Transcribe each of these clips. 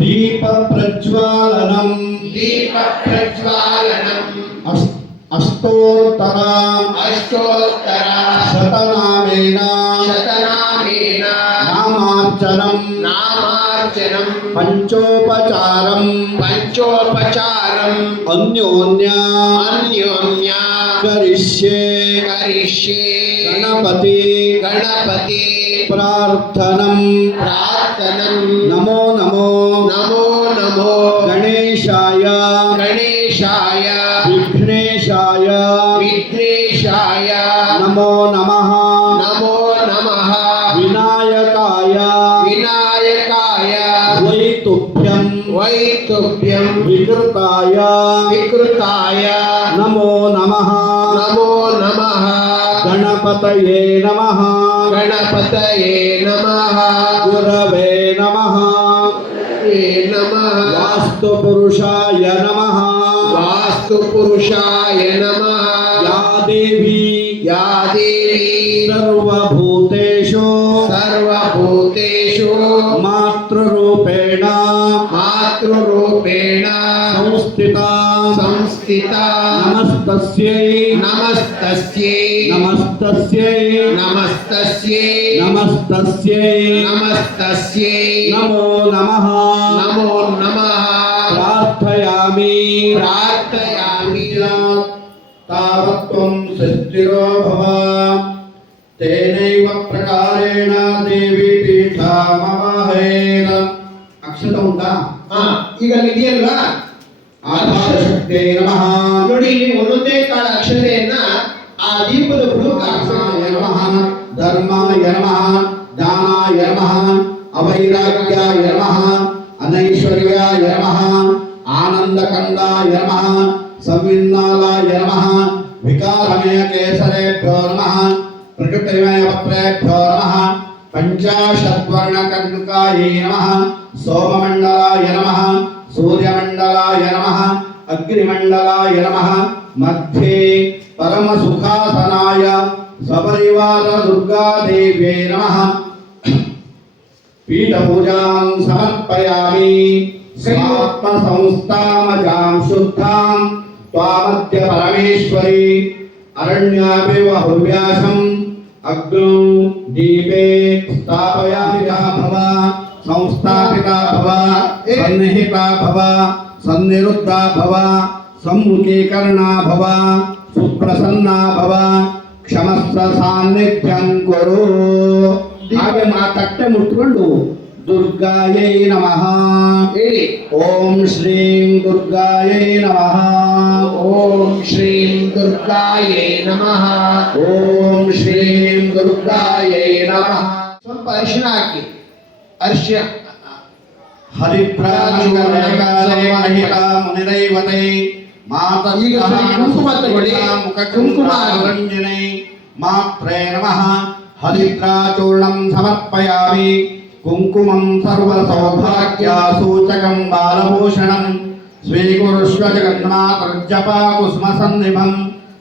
दीपप्रज्वालनम् अष्टोत्तर शतनामेन नामार्चनम् पंचोपचारम् अन्योन्य करिष्ये गणपति प्रार्थनम् नमो नमो गणेशाय विघ्नेशाय नमो नमः विनायकाय वैतुभ्यं विकृताय नमो नमः गणपतये नमः गुरवे नमः वास्तुपुरुषाय नमः या देवी सर्वभूतेषु मातृरूपेण संस्थिता नमस्तस्यै नमो नमः प्रार्थयामि तावत्त्वं सिद्धिरो भव तेनैव प्रकारेण देवी पीठमवाहेन अक्षत उंटा ಈಗ ಇದೆಯಲ್ವಾ ಆಧಾರಶಕ್ತಿಯೇ ನಮಃ ನೋಡಿ ಇಲ್ಲಿ ಒಂದೊಂದೇ ಕಾಳ ಅಕ್ಷತೆಯನ್ನ ಆ ದೀಪದ ಬುಡಕ ನಮಃ ಧರ್ಮಾಯ ನಮಃ ಜ್ಞಾನಾಯ ನಮಃ ಅವೈರಾಗ್ಯಾಯ ನಮಃ ಅನೈಶ್ವರ್ಯಾಯ ನಮಃ ಆನಂದಕಂದಾಯ ನಮಃ ಸಂವಿನ್ನಾಲಾಯ ನಮಃ ವಿಕಾರಮಯ ಕೇಸರೇಭ್ಯೋ ನಮಃ ಪ್ರಕೃತಿಮಯ ಪತ್ರೇಭ್ಯೋ ನಮಃ पंचाशद्वर्णकर्णकायै नमः सोममण्डलाय नमः सूर्यमण्डलाय नमः अग्निमण्डलाय नमः मध्ये परमसुखासनाय सपरिवार दुर्गादेव्यै नमः पीठपूजां समर्पयामि स्वात्मसंस्थामजां शुद्धां त्वामद्य परमेश्वरी अरण्याभिव हुव्यासम् अग्नौ दीपे स्थापयामिका भव संस्थापिता भव सन्निहिता भव सन्निरुद्धा भव सम्मुखीकरणा भव सुप्रसन्ना भव क्षमस्व सान्निध्यं कुरु ಹಾಗೆ ತಟ್ಟೆ ಮುಟ್ಕೊಂಡು ದುರ್ಗಾಯೈ ನಮಃ ಹೇಳಿ ಓಂ ಶ್ರೀಂ ದುರ್ಗಾಯೈ ನಮಃ ಓಂ ಶ್ರೀಂ ದುರ್ಗಾಯೈ ನಮಃ ಓಂ ಶ್ರೀಂ ದುರ್ಗಾಯೈ ನಮಃ ಸ್ವಲ್ಪ ಅರಿಶಿನ ಹಾಕಿ ಅರಿಶಿನ ಹರಿಪ್ರಾಣಿಕಾ ಮುನಿದೈವತೈ ಈಗ ಕುಂಕುಮ ತಗೊಳ್ಳಿ ಕುಂಕುಮ ರಂಜನೈ ಮಾತ್ರೇ ನಮಃ हरिद्राचूर्णं समर्पयामि कुङ्कुमं सर्वसौभाग्यसूचकं बालभूषणं स्वीकुरुष्व जगन्मातर्जपा कुसुमसन्निभं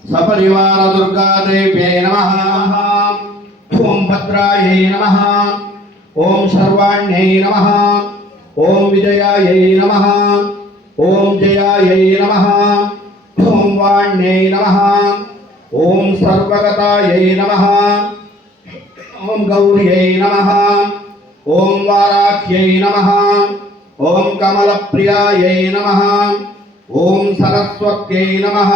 सपरिवार दुर्गादेव्यै नमः ॐ भद्रायै नमः ॐ सर्वाण्यै नमः ॐ विजयायै नमः ॐ जयायै नमः ॐ वाण्यै नमः ॐ सर्वगतायै नमः ओम गौर्यै नमः ओम वाराख्यै नमः ओम कमलप्रियायै नमः ओम सरस्वत्यै नमः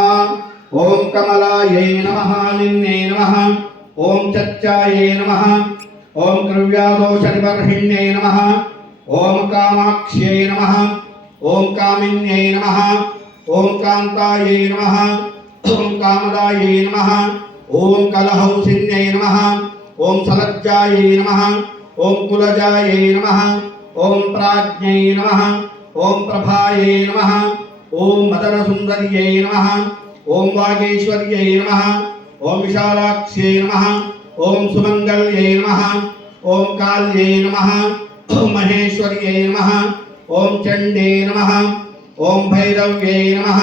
ओम कमलायै नमः लिन्नै नमः ओम चच्चायै नमः ओम क्रव्यादोषनिवर्हिण्यै नमः ओम कामाक्ष्यै नमः ओम कामिन्यै नमः ओम कान्तायै नमः ओम कामदायै नमः ओम कलहौसिन्यै नमः ओम सलज्जायै नमः ओम कुलजायै नमः ओम प्राज्ञै नमः ओम प्रभायै नमः ओम मदनसुन्दर्यै नमः ओम वागीश्वर्यै नमः ओम विशालाक्ष्यै नमः ओम सुमङ्गल्यै नमः ओम काल्यै नमः ओम महेश्वर्यै नमः ओम चण्डे नमः ओम भैरव्यै नमः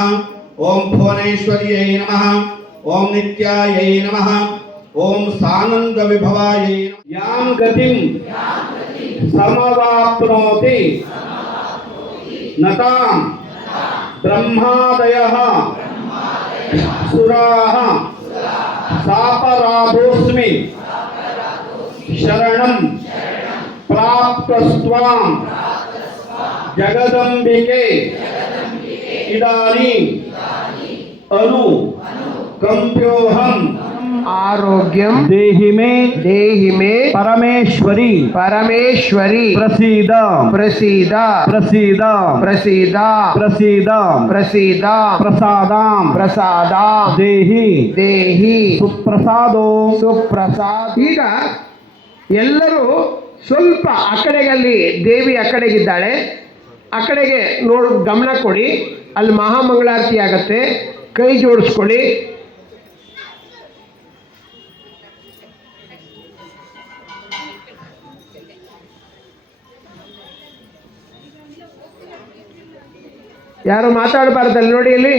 ओम भुवनेश्वर्यै नमः ओम नित्यायै नमः ओम सानंद विभवायै यां गतिं ಸಮವಾಪ್ನೋತಿ ನತಾಂ ಬ್ರಹ್ಮಾದಯಃ ಸುರಾಃ ಸಾಪರಾಧೋಸ್ಮಿ ಶರಣಂ ಪ್ರಾಪ್ತಸ್ತ್ವಾಂ ಜಗದಂಬಿಕೆ ಇದಾನಿ ಅನು ಕಂಪ್ಯೋಹಂ आरोग्यम देहि मे परमेश्वरी प्रसीद प्रसीद प्रसीद प्रसीद प्रसीद प्रसीद प्रसादां प्रसादां देहि ಸುಪ್ರಸಾದೋ ಸುಪ್ರಸಾದ್. ಈಗ ಎಲ್ಲರೂ ಸ್ವಲ್ಪ ಆ ಕಡೆಗೆ, ಅಲ್ಲಿ ದೇವಿ ಆ ಕಡೆಗಿದ್ದಾಳೆ, ಆ ಕಡೆಗೆ ಗಮನ ಕೊಡಿ. ಅಲ್ಲಿ ಮಹಾಮಂಗಳಾರತಿ ಆಗತ್ತೆ, ಕೈ ಜೋಡಿಸ್ಕೊಳ್ಳಿ. ಯಾರು ಮಾತಾಡಬಾರ್ದಲ್ಲಿ ನೋಡಿ ಅಲ್ಲಿ.